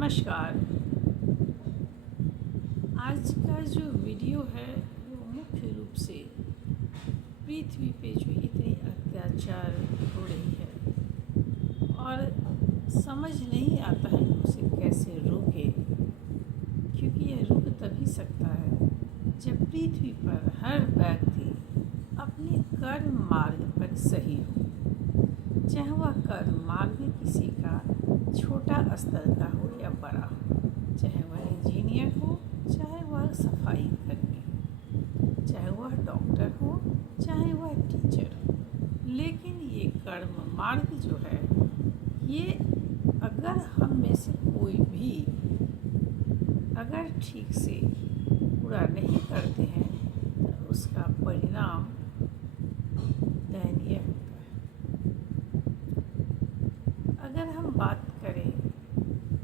नमस्कार। आज का जो वीडियो है वो मुख्य रूप से पृथ्वी पे जो इतनी अत्याचार हो रही है और समझ नहीं आता है कि उसे कैसे रोके, क्योंकि यह रुक तभी सकता है जब पृथ्वी पर हर व्यक्ति अपने कर्म मार्ग पर सही हो, चाहे वह कर्म मार्ग किसी का छोटा स्तर का हो या बड़ा हो, चाहे वह इंजीनियर हो, चाहे वह सफाई कर्मी हो, चाहे वह डॉक्टर हो, चाहे वह टीचर हो। लेकिन ये कर्म मार्ग जो है, ये अगर हम में से कोई भी अगर ठीक से पूरा नहीं करते हैं तो उसका परिणाम दयनीय होता है। अगर हम बात करें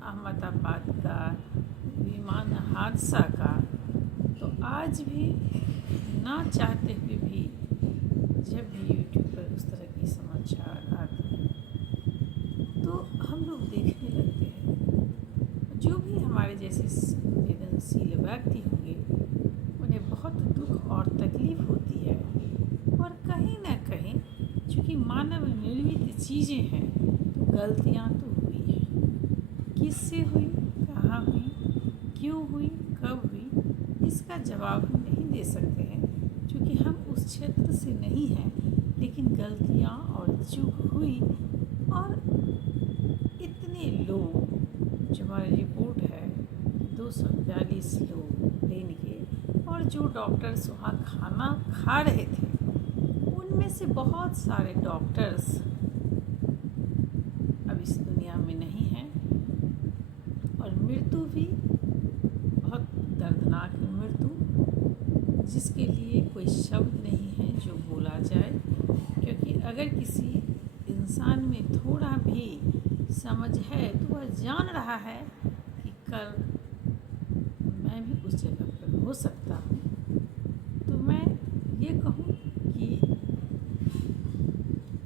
अहमदाबाद का विमान हादसा का, तो आज भी ना चाहते हुए भी जब भी यूट्यूब पर उस तरह की समाचार आते हैं तो हम लोग देखने लगते हैं। जो भी हमारे जैसे संवेदनशील व्यक्ति होंगे उन्हें बहुत दुख और तकलीफ़ होती है, और कहीं ना कहीं चूँकि मानव निर्मित चीज़ें हैं तो गलतियाँ तो हुई हैं। किससे हुई, कहाँ हुई, क्यों हुई, कब हुई, इसका जवाब हम नहीं दे सकते हैं क्योंकि हम उस क्षेत्र से नहीं हैं। लेकिन गलतियाँ और चूक हुई, और इतने लोग, जो हमारी रिपोर्ट है 242 लोग प्लेन के, और जो डॉक्टर्स वहाँ खाना खा रहे थे उनमें से बहुत सारे डॉक्टर्स अब इस दुनिया में नहीं हैं, और मृत्यु भी बहुत दर्दनाक मृत्यु, जिसके लिए कोई शब्द नहीं है जो बोला जाए। क्योंकि अगर किसी इंसान में थोड़ा भी समझ है तो वह जान रहा है कि कल मैं भी उस जगह पर हो सकता हूँ। तो मैं ये कहूँ कि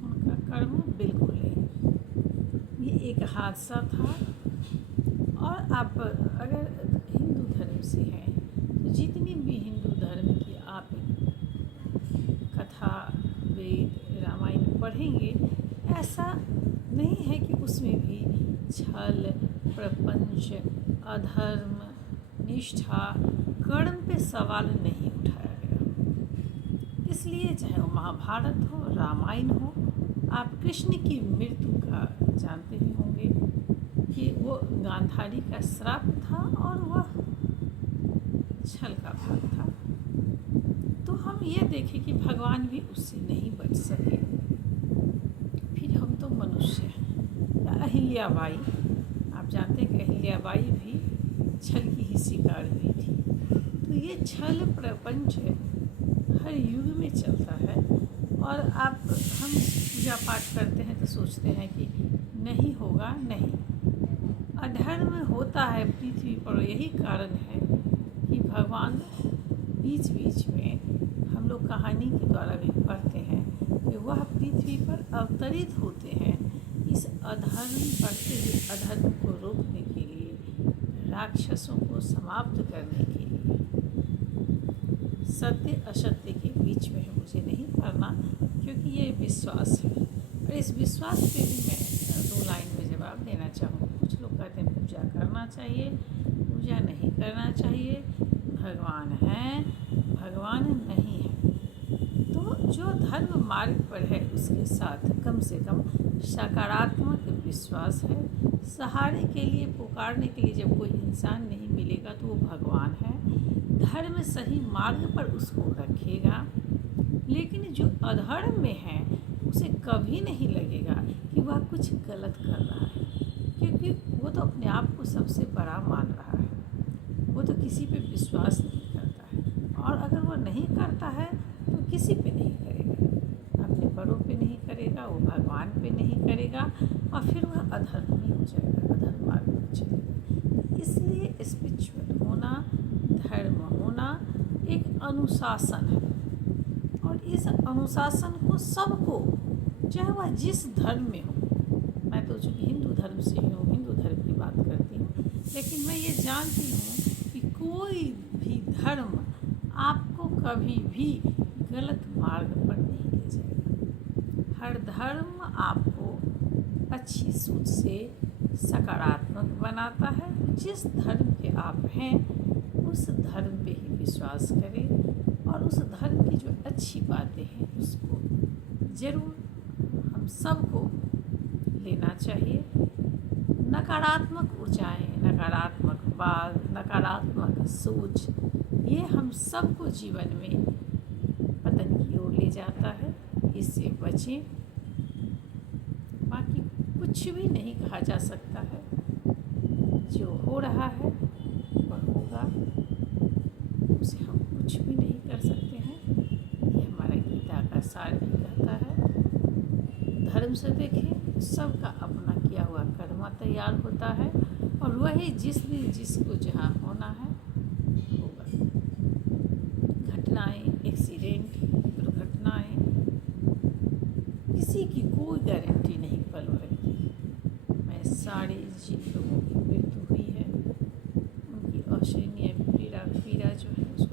उनका कर्म बिल्कुल नहीं, ये एक हादसा था। और आप अगर हिंदू धर्म से हैं तो जितनी भी हिंदू धर्म की आप कथा, वेद, रामायण पढ़ेंगे, ऐसा नहीं है कि उसमें भी छल, प्रपंच, अधर्म, निष्ठा, कर्म पे सवाल नहीं उठाया गया। इसलिए चाहे वो महाभारत हो, रामायण हो, आप कृष्ण की मृत्यु का जानते ही होंगे कि वो गांधारी का श्राप था और वह छल का भाग था। तो हम ये देखें कि भगवान भी उससे नहीं बच सके। फिर हम तो मनुष्य हैं। अहिल्याबाई, आप जानते हैं कि अहिल्याबाई भी छल की ही शिकार हुई थी। तो ये छल प्रपंच हर युग में चलता है। और हम पूजा पाठ करते हैं तो सोचते हैं कि नहीं होगा, नहीं, अधर्म होता है पृथ्वी पर। यही कारण है कि भगवान बीच बीच में, हम लोग कहानी के द्वारा भी पढ़ते हैं कि वह पृथ्वी पर अवतरित होते हैं इस अधर्म, बढ़ते हुए अधर्म को रोकने के लिए, राक्षसों को समाप्त करने के लिए। सत्य असत्य के बीच में है, मुझे नहीं पढ़ना क्योंकि ये विश्वास है, और इस विश्वास पे भी मैं 2 लाइन में जवाब देना चाहूँगी। कुछ लोग कहते हैं पूजा करना चाहिए, पूजा नहीं करना चाहिए, भगवान है, भगवान नहीं है। तो जो धर्म मार्ग पर है उसके साथ कम से कम सकारात्मक विश्वास है। सहारे के लिए, पुकारने के लिए जब कोई इंसान नहीं मिलेगा तो वो भगवान है, धर्म सही मार्ग पर उसको रखेगा। लेकिन जो अधर्म में है उसे कभी नहीं लगेगा कि वह कुछ गलत कर रहा है, क्योंकि वो तो अपने आप को सबसे बड़ा मान रहा है। वो तो किसी पे विश्वास नहीं करता है, और अगर वो नहीं करता है तो किसी पे नहीं करेगा, अपने बड़ों पे नहीं करेगा, वो भगवान पे नहीं करेगा, और फिर वह अधर्मी हो जाएगा, अधर्म मार्ग में चलेगा। इसलिए स्पिरिचुअल होना, धर्म होना एक अनुशासन है, और इस अनुशासन को सबको, चाहे वह जिस धर्म में हो, मैं तो चूँकि हिंदू धर्म से हूँ, हिंदू धर्म की बात करती हूँ, लेकिन मैं ये जानती हूँ कि कोई भी धर्म आपको कभी भी गलत मार्ग पर नहीं ले जाएगा। हर धर्म आपको अच्छी सोच से सकारात्मक बनाता है। जिस धर्म के आप हैं उस धर्म पे ही विश्वास करें और उस धर्म की जो अच्छी बातें हैं उसको ज़रूर हम सबको लेना चाहिए। नकारात्मक ऊर्जाएं, नकारात्मक बात, नकारात्मक सोच, ये हम सबको जीवन में पतन की ओर ले जाता है। इससे बचें। बाकी कुछ भी नहीं कहा जा सकता है। जो हो रहा है वह होगा, उसे हम कुछ भी नहीं कर सकते हैं। ये हमारा गीता का सार भी कहता है। धर्म से देखें, सबका अपना किया हुआ कर्म तैयार होता है और वही जिस दिन जिसको जहाँ होना है होगा। घटनाएं, एक्सीडेंट, दुर्घटनाएं, किसी की कोई गारंटी नहीं पल भर की। मैं सारे जिन लोगों की मृत्यु हुई है उनकी अशनीय पीड़ा जो है उसको